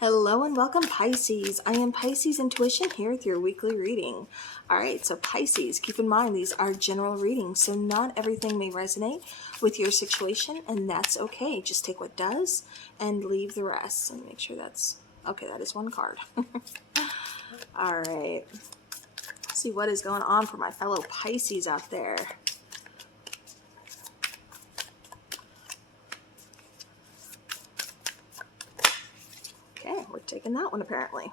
Hello and welcome, Pisces. I am Pisces Intuition here with your weekly reading. All right, so Pisces, keep in mind these are general readings, so not everything may resonate with your situation, and that's okay. Just take what does and leave the rest. Let me make sure that's okay. That is one card. All right. Let's see what is going on for my fellow Pisces out there. Okay, we're taking that one apparently.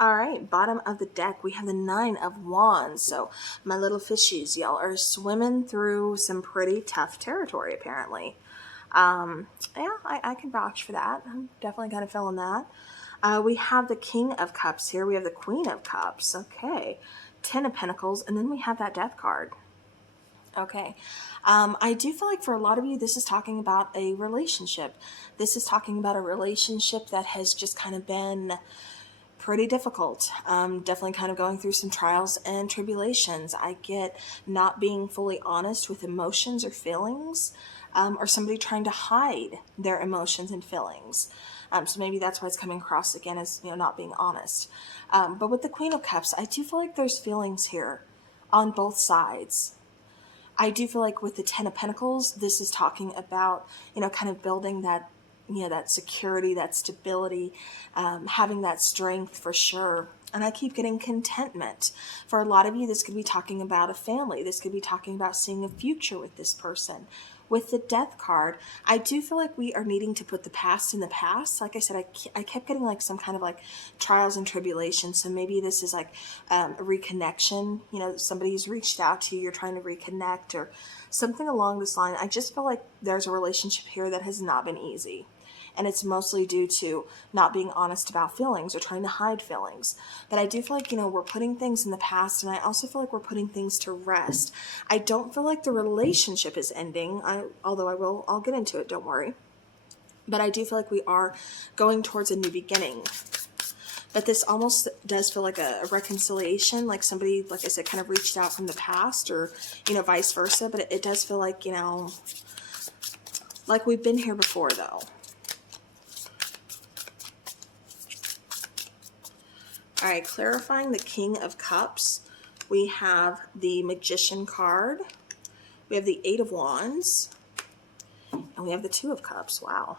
All right, bottom of the deck, we have the Nine of Wands. So my little fishies, y'all are swimming through some pretty tough territory, apparently. Yeah, I can vouch for that. I'm definitely kind of feeling that. We have the King of Cups here. We have the Queen of Cups. Okay, Ten of Pentacles, and then we have that Death card. Okay. I do feel like for a lot of you, this is talking about a relationship. This is talking about a relationship that has just kind of been pretty difficult. Definitely kind of going through some trials and tribulations. I get not being fully honest with emotions or feelings, or somebody trying to hide their emotions and feelings. So maybe that's why it's coming across again as, not being honest. But with the Queen of Cups, I do feel like there's feelings here on both sides. I do feel like with the Ten of Pentacles, this is talking about, kind of building that, that security, that stability, having that strength for sure. And I keep getting contentment. For a lot of you, this could be talking about a family. This could be talking about seeing a future with this person. With the Death card, I do feel like we are needing to put the past in the past. Like I said, I kept getting like some kind of like trials and tribulations. So maybe this is like a reconnection. Somebody's reached out to you, you're trying to reconnect or something along this line. I just feel like there's a relationship here that has not been easy. And it's mostly due to not being honest about feelings or trying to hide feelings. But I do feel like, we're putting things in the past, and I also feel like we're putting things to rest. I don't feel like the relationship is ending, although I'll get into it, don't worry. But I do feel like we are going towards a new beginning. But this almost does feel like a reconciliation, like somebody, like I said, kind of reached out from the past or, vice versa. But it does feel like, like we've been here before, though. All right, clarifying the King of Cups, we have the Magician card, we have the Eight of Wands, and we have the Two of Cups. Wow.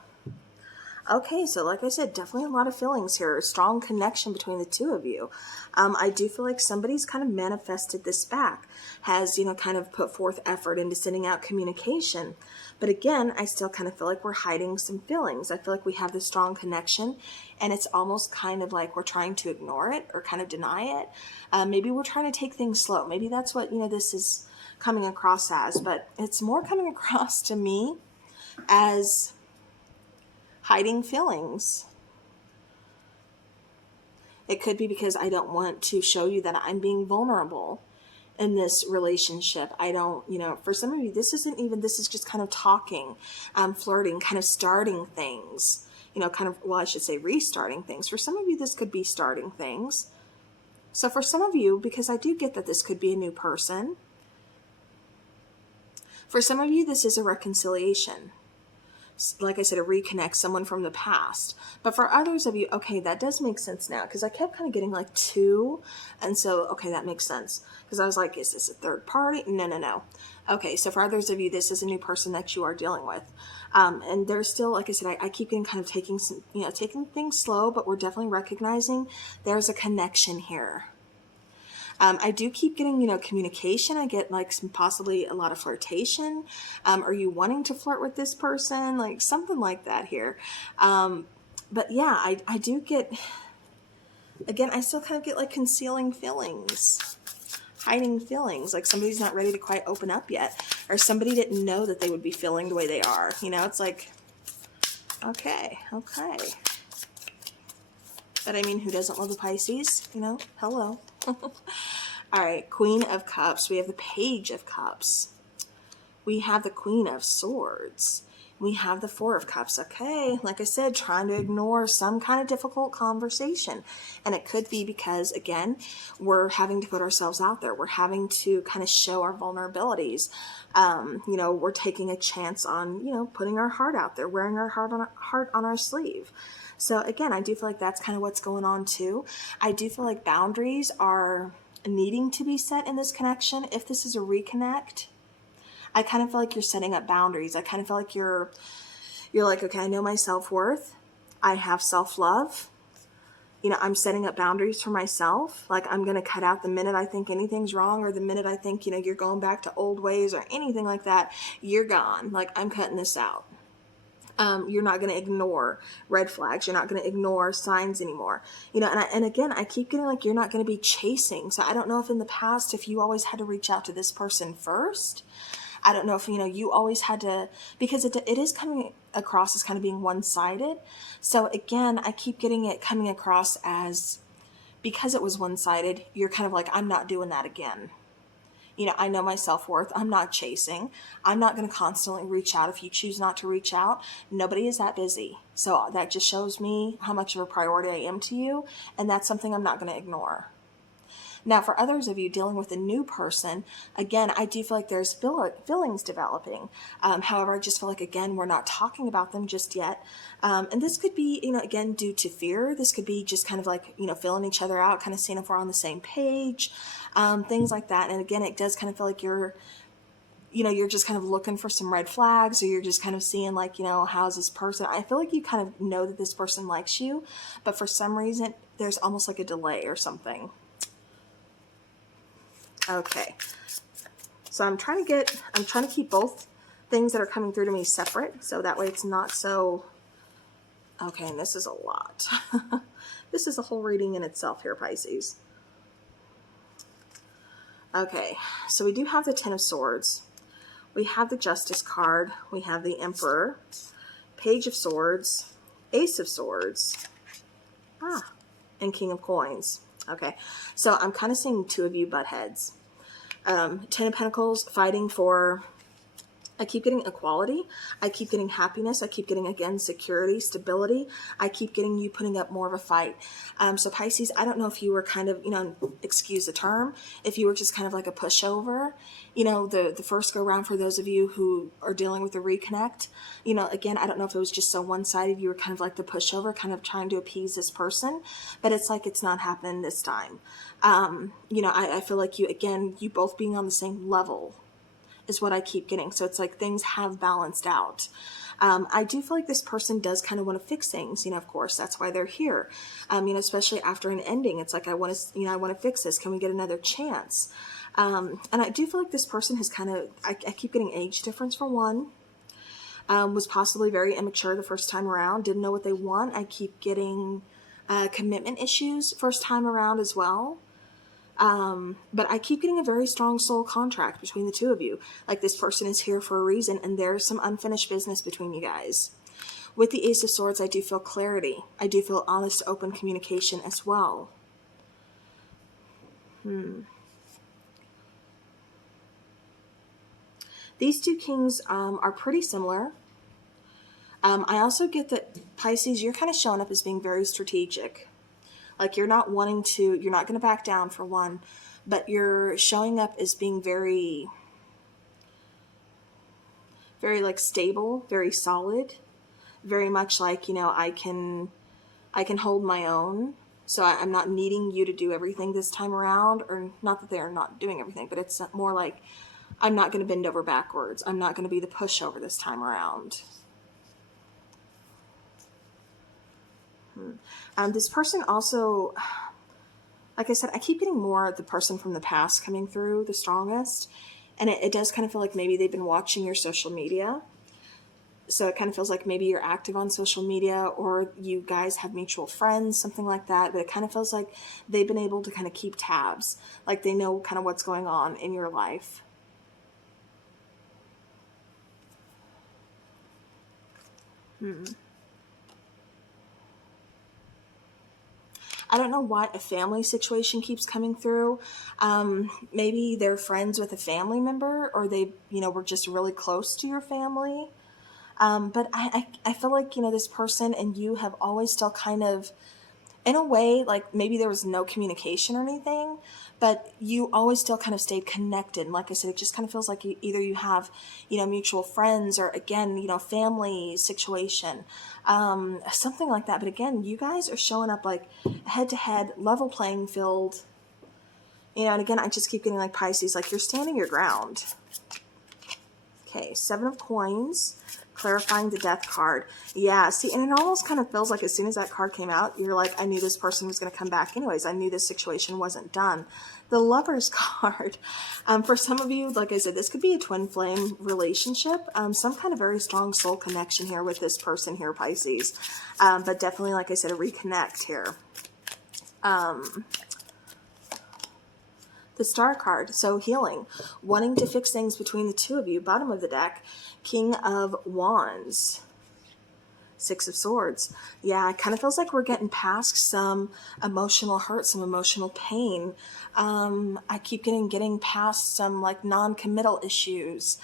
Okay, so like I said, definitely a lot of feelings here, a strong connection between the two of you. I do feel like somebody's kind of manifested this back, has, kind of put forth effort into sending out communication. But again, I still kind of feel like we're hiding some feelings. I feel like we have this strong connection, and it's almost kind of like we're trying to ignore it or kind of deny it. Maybe we're trying to take things slow. Maybe that's what, this is coming across as, but it's more coming across to me as hiding feelings. It could be because I don't want to show you that I'm being vulnerable in this relationship. I don't, for some of you, this is just kind of talking, flirting, kind of starting things, I should say restarting things. For some of you, this could be starting things. So for some of you, because I do get that this could be a new person, for some of you, this is a reconciliation. Like I said, a reconnect, someone from the past. But for others of you, okay, that does make sense now, because I kept kind of getting like two, and so, okay, that makes sense. Because I was like, is this a third party? No. Okay, so for others of you, this is a new person that you are dealing with. And there's still, like I said, I keep getting kind of taking things slow, but we're definitely recognizing there's a connection here. I do keep getting, communication. I get like possibly a lot of flirtation. Are you wanting to flirt with this person? Like something like that here. But yeah, I do get, again, I still kind of get like concealing feelings, hiding feelings, like somebody's not ready to quite open up yet, or somebody didn't know that they would be feeling the way they are. It's like, okay. But I mean, who doesn't love the Pisces? Hello. All right, Queen of Cups. We have the Page of Cups. We have the Queen of Swords. we have the Four of Cups. Okay, like I said, trying to ignore some kind of difficult conversation. And it could be because, again, we're having to put ourselves out there. We're having to kind of show our vulnerabilities. We're taking a chance on, putting our heart out there, wearing our heart on our sleeve. So again, I do feel like that's kind of what's going on too. I do feel like boundaries are needing to be set in this connection. If this is a reconnect, I kind of feel like you're setting up boundaries. I kind of feel like you're like, okay, I know my self-worth. I have self-love. I'm setting up boundaries for myself. Like, I'm going to cut out the minute I think anything's wrong, or the minute I think, you're going back to old ways or anything like that, you're gone. Like, I'm cutting this out. You're not going to ignore red flags. You're not going to ignore signs anymore. And again, I keep getting like, you're not going to be chasing. So I don't know if in the past, if you always had to reach out to this person first. I don't know if, you always had to, because it is coming across as kind of being one-sided. So again, I keep getting it coming across as, because it was one-sided, you're kind of like, I'm not doing that again. I know my self-worth. I'm not chasing. I'm not going to constantly reach out. If you choose not to reach out, nobody is that busy. So that just shows me how much of a priority I am to you. And that's something I'm not going to ignore. Now, for others of you dealing with a new person, again, I do feel like there's feelings developing. However, I just feel like, again, we're not talking about them just yet. And this could be, again, due to fear. This could be just kind of like, feeling each other out, kind of seeing if we're on the same page, things like that. And again, it does kind of feel like you're just kind of looking for some red flags, or you're just kind of seeing like, how's this person? I feel like you kind of know that this person likes you, but for some reason, there's almost like a delay or something. Okay, so I'm trying to keep both things that are coming through to me separate, so that way it's not so, okay, and this is a lot. This is a whole reading in itself here, Pisces. Okay, so we do have the Ten of Swords. We have the Justice card. We have the Emperor, Page of Swords, Ace of Swords, and King of Coins. Okay, so I'm kind of seeing two of you butt heads. Ten of Pentacles fighting for, I keep getting equality. I keep getting happiness. I keep getting, again, security, stability. I keep getting you putting up more of a fight. So Pisces, I don't know if you were kind of, excuse the term, if you were just kind of like a pushover, the first go round for those of you who are dealing with a reconnect, again, I don't know if it was just so one-sided, you were kind of like the pushover, kind of trying to appease this person, but it's like, it's not happening this time. I feel like you both being on the same level is what I keep getting. So it's like things have balanced out. I do feel like this person does kind of want to fix things, of course, that's why they're here. Especially after an ending, it's like, I want to fix this. Can we get another chance? And I do feel like this person has kind of, I keep getting age difference for one, was possibly very immature the first time around, didn't know what they want. I keep getting commitment issues first time around as well. But I keep getting a very strong soul contract between the two of you. Like, this person is here for a reason, and there's some unfinished business between you guys. With the Ace of Swords, I do feel clarity. I do feel honest, open communication as well. These two kings are pretty similar. I also get that, Pisces, you're kind of showing up as being very strategic. Like, you're not going to back down for one, but you're showing up as being very, very like stable, very solid, very much like, I can hold my own. So I'm not needing you to do everything this time around, or not that they're not doing everything, but it's more like, I'm not going to bend over backwards. I'm not going to be the pushover this time around. This person also, like I said, I keep getting more the person from the past coming through the strongest. And it does kind of feel like maybe they've been watching your social media. So it kind of feels like maybe you're active on social media, or you guys have mutual friends, something like that. But it kind of feels like they've been able to kind of keep tabs. Like, they know kind of what's going on in your life. I don't know why a family situation keeps coming through. Maybe they're friends with a family member, or they, were just really close to your family. But I feel like, this person and you have always still kind of, in a way, like maybe there was no communication or anything, but you always still kind of stayed connected. And like I said, it just kind of feels like either you have, mutual friends, or again, family situation, something like that. But again, you guys are showing up like head to head, level playing field, and again, I just keep getting like Pisces, like you're standing your ground. Okay, 7 of Coins, clarifying the Death card. Yeah, see, and it almost kind of feels like as soon as that card came out, you're like, I knew this person was going to come back anyways. I knew this situation wasn't done. The Lover's card. For some of you, like I said, this could be a twin flame relationship. Some kind of very strong soul connection here with this person here, Pisces. But definitely, like I said, a reconnect here. The Star card, so healing, wanting to fix things between the two of you. Bottom of the deck, King of Wands, 6 of Swords. Yeah, it kind of feels like we're getting past some emotional hurt, some emotional pain. I keep getting past some like non-committal issues.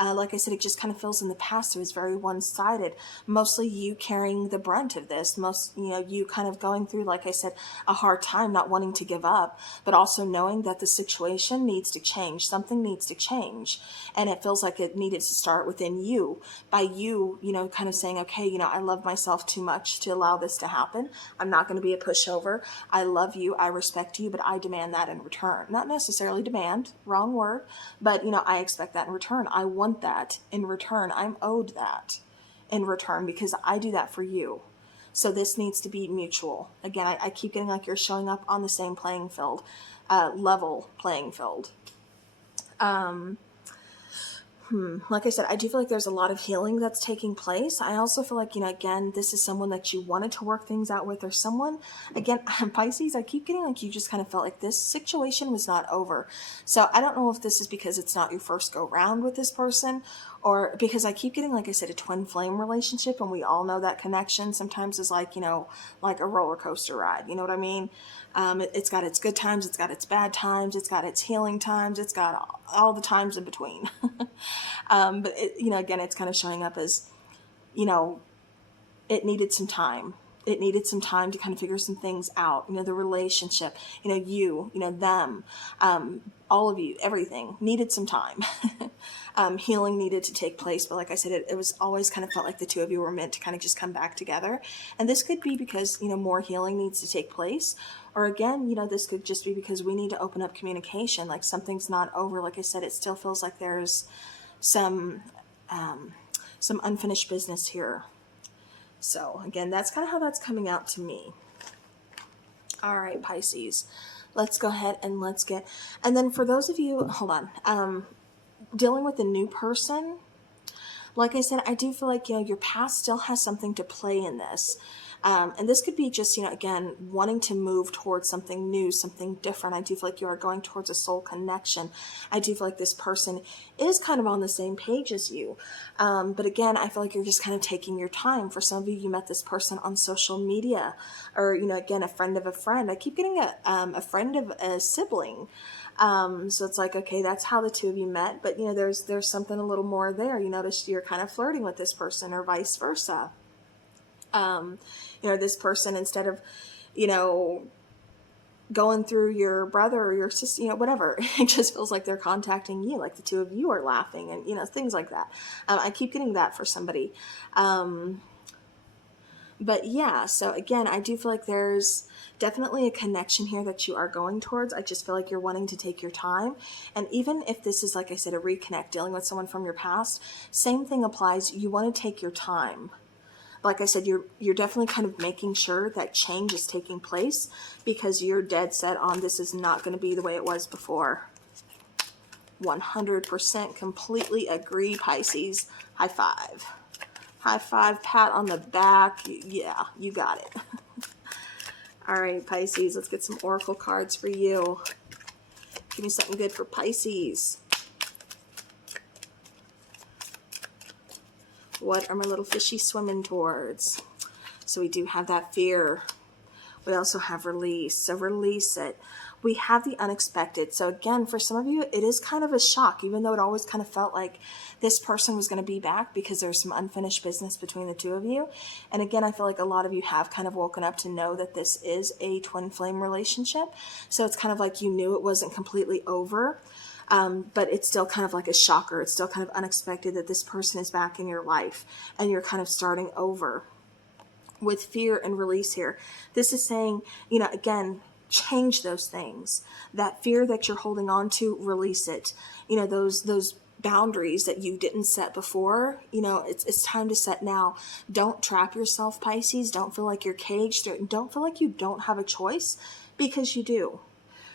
Like I said, it just kind of feels in the past it was very one-sided. Mostly you carrying the brunt of this. You kind of going through, like I said, a hard time, not wanting to give up, but also knowing that the situation needs to change. Something needs to change. And it feels like it needed to start within you. By you, kind of saying, okay, I love myself too much to allow this to happen. I'm not going to be a pushover. I love you. I respect you, but I demand that in return. Not necessarily demand, wrong word, but, I expect that in return. I want that in return. I'm owed that in return because I do that for you. So this needs to be mutual. Again, I keep getting like you're showing up on the same playing field, level playing field. Like I said, I do feel like there's a lot of healing that's taking place. I also feel like, again, this is someone that you wanted to work things out with, or someone, again, Pisces, I keep getting like you just kind of felt like this situation was not over. So I don't know if this is because it's not your first go round with this person, or because I keep getting, like I said, a twin flame relationship, and we all know that connection sometimes is like, like a roller coaster ride. You know what I mean? It's got its good times, it's got its bad times, it's got its healing times, it's got all the times in between. But again, it's kind of showing up as, it needed some time. It needed some time to kind of figure some things out. The relationship, you, them, all of you, everything needed some time. Healing needed to take place. But like I said, it was always kind of felt like the two of you were meant to kind of just come back together. And this could be because, more healing needs to take place. Or again, this could just be because we need to open up communication. Like something's not over. Like I said, it still feels like there's some unfinished business here. So again, that's kind of how that's coming out to me. All right, Pisces, let's go ahead and and then for those of you, hold on, dealing with a new person, like I said, I do feel like, your past still has something to play in this. And this could be just, again, wanting to move towards something new, something different. I do feel like you are going towards a soul connection. I do feel like this person is kind of on the same page as you. But again, I feel like you're just kind of taking your time. For some of you, you met this person on social media, or, again, a friend of a friend. I keep getting a friend of a sibling. So it's like, okay, that's how the two of you met. But, there's something a little more there. You notice you're kind of flirting with this person, or vice versa. This person, instead of, going through your brother or your sister, whatever, it just feels like they're contacting you, like the two of you are laughing and, things like that. I keep getting that for somebody. But yeah, so again, I do feel like there's definitely a connection here that you are going towards. I just feel like you're wanting to take your time. And even if this is, like I said, a reconnect, dealing with someone from your past, same thing applies. You want to take your time. Like I said, you're definitely kind of making sure that change is taking place, because you're dead set on this is not going to be the way it was before. 100% completely agree, Pisces. High five. High five, pat on the back. Yeah, you got it. All right, Pisces, let's get some oracle cards for you. Give me something good for Pisces. What are my little fishy swimming towards? So we do have that fear. We also have release. So release it. we have the unexpected. So again, for some of you, it is kind of a shock, even though it always kind of felt like this person was going to be back because there's some unfinished business between the two of you. And again, I feel like a lot of you have kind of woken up to know that this is a twin flame relationship. So it's kind of like you knew it wasn't completely over. But it's still kind of like a shocker. It's still kind of unexpected that this person is back in your life and you're kind of starting over with fear and release here. This is saying, you know, again, change those things. That fear that you're holding on to, release it. You know, those boundaries that you didn't set before, you know, it's time to set now. Don't trap yourself, Pisces. Don't feel like you're caged. Don't feel like you don't have a choice, because you do.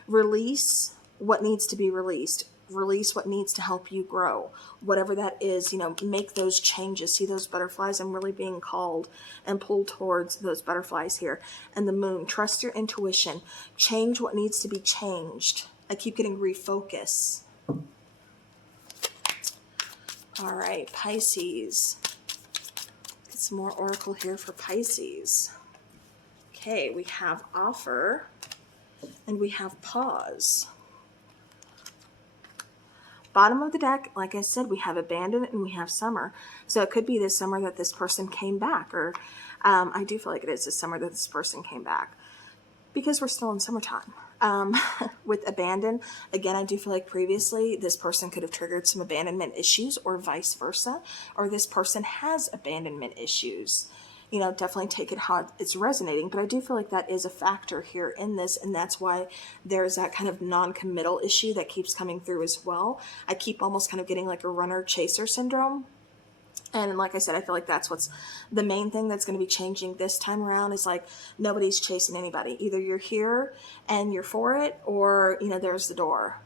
Release what needs to be released. Release what needs to help you grow. Whatever that is, you know, make those changes. See those butterflies? I'm really being called and pulled towards those butterflies here. And the moon, trust your intuition. Change what needs to be changed. I keep getting refocus. All right, Pisces. Get some more oracle here for Pisces. Okay, we have offer and we have pause. Bottom of the deck, like I said, we have abandon and we have summer. So it could be this summer that this person came back, or I do feel like it is this summer that this person came back, because we're still in summertime. With abandon, again, I do feel like previously this person could have triggered some abandonment issues, or vice versa, or this person has abandonment issues. You know, definitely take it how it's resonating, but I do feel like that is a factor here in this, and that's why there's that kind of non-committal issue that keeps coming through as well. I keep almost kind of getting like a runner-chaser syndrome. And like I said, I feel like that's what's the main thing that's going to be changing this time around, is like nobody's chasing anybody. Either you're here and you're for it, or, you know, there's the door.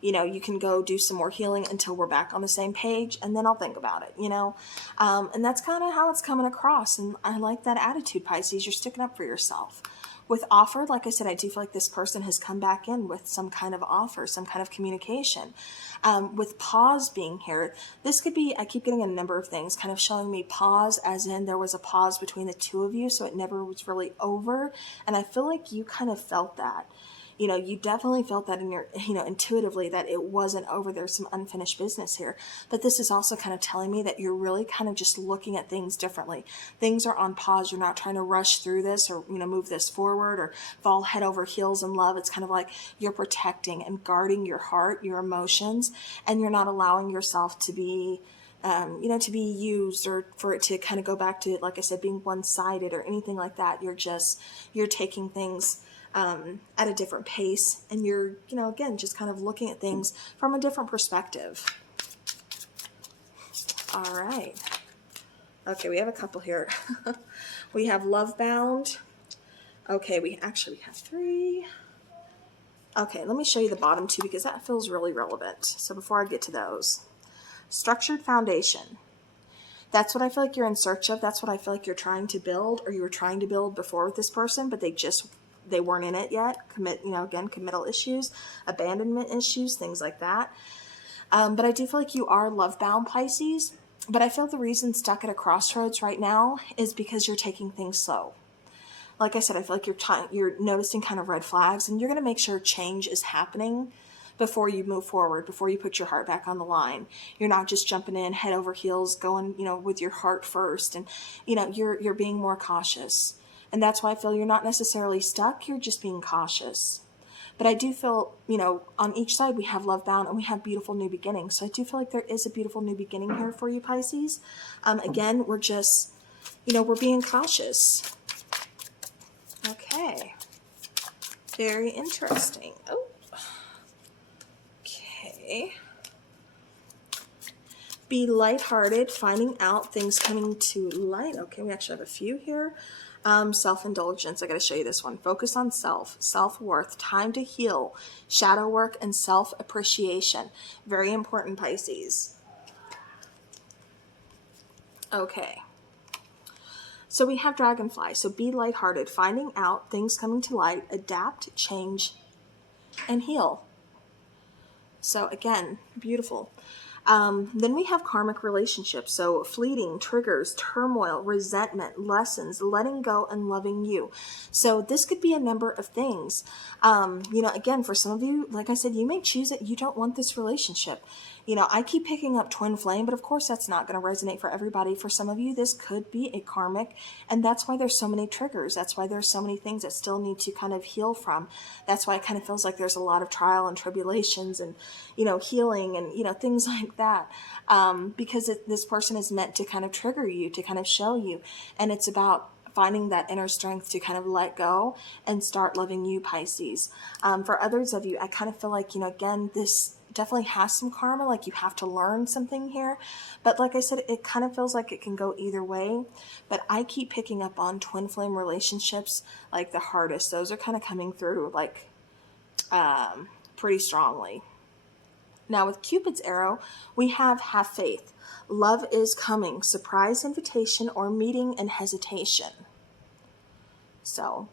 You know, you can go do some more healing until we're back on the same page, and then I'll think about it, you know. And that's kind of how it's coming across. And I like that attitude, Pisces. You're sticking up for yourself. With offer, like I said, I do feel like this person has come back in with some kind of offer, some kind of communication. With pause being here, this could be, I keep getting a number of things kind of showing me pause, as in there was a pause between the two of you, so it never was really over. And I feel like you kind of felt that. You know, you definitely felt that in your, you know, intuitively, that it wasn't over. There's some unfinished business here. But this is also kind of telling me that you're really kind of just looking at things differently. Things are on pause. You're not trying to rush through this, or, you know, move this forward or fall head over heels in love. It's kind of like you're protecting and guarding your heart, your emotions, and you're not allowing yourself to be you know, to be used, or for it to kind of go back to, like I said, being one-sided or anything like that. You're taking things at a different pace, and you're, you know, again, just kind of looking at things from a different perspective. All right. Okay, we have a couple here. We have love bound. Okay, we have 3. Okay, let me show you the bottom 2, because that feels really relevant. So before I get to those, structured foundation. That's what I feel like you're in search of. That's what I feel like you're trying to build, or you were trying to build before with this person, but they weren't in it yet. You know, again, committal issues, abandonment issues, things like that. But I do feel like you are love bound, Pisces. But I feel the reason stuck at a crossroads right now is because you're taking things slow. Like I said, I feel like you're noticing kind of red flags, and you're going to make sure change is happening before you move forward, before you put your heart back on the line. You're not just jumping in head over heels, going, you know, with your heart first. And, you know, you're being more cautious. And that's why I feel you're not necessarily stuck. You're just being cautious. But I do feel, you know, on each side we have love bound and we have beautiful new beginnings. So I do feel like there is a beautiful new beginning here for you, Pisces. Again, we're just, you know, we're being cautious. Okay. Very interesting. Oh. Okay. Be lighthearted, finding out, things coming to light. Okay, we actually have a few here. Self-indulgence. I got to show you this one. Focus on self, self-worth, time to heal, shadow work, and self-appreciation. Very important, Pisces. Okay. So we have dragonfly. So be lighthearted, finding out, things coming to light, adapt, change, and heal. So again, beautiful. Then we have karmic relationships. So fleeting, triggers, turmoil, resentment, lessons, letting go, and loving you. So this could be a number of things. Again, for some of you, like I said, you may choose it. You don't want this relationship. I keep picking up twin flame, but of course that's not going to resonate for everybody. For some of you, this could be a karmic, and that's why there's so many triggers. That's why there's so many things that still need to kind of heal from. That's why it kind of feels like there's a lot of trial and tribulations and, healing and, things like that. Because this person is meant to kind of trigger you, to kind of show you. And it's about finding that inner strength to kind of let go and start loving you, Pisces. For others of you, I kind of feel like, again, this definitely has some karma, like you have to learn something here. But like I said, it kind of feels like it can go either way. But I keep picking up on twin flame relationships like the hardest. Those are kind of coming through like pretty strongly. Now with Cupid's arrow, we have faith. Love is coming. Surprise invitation or meeting and hesitation. So,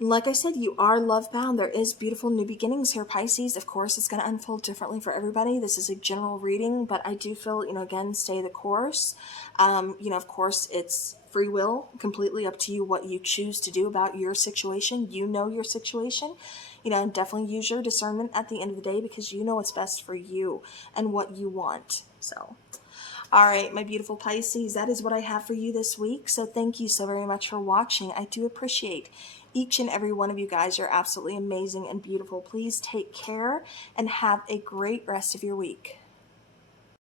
like I said, you are love bound. There is beautiful new beginnings here, Pisces. Of course, it's going to unfold differently for everybody. This is a general reading, but I do feel, again, stay the course. Of course, it's free will, completely up to you what you choose to do about your situation. You know your situation. Definitely use your discernment at the end of the day because you know what's best for you and what you want. So, all right, my beautiful Pisces, that is what I have for you this week. So thank you so very much for watching. I do appreciate each and every one of you guys. You're absolutely amazing and beautiful. Please take care and have a great rest of your week.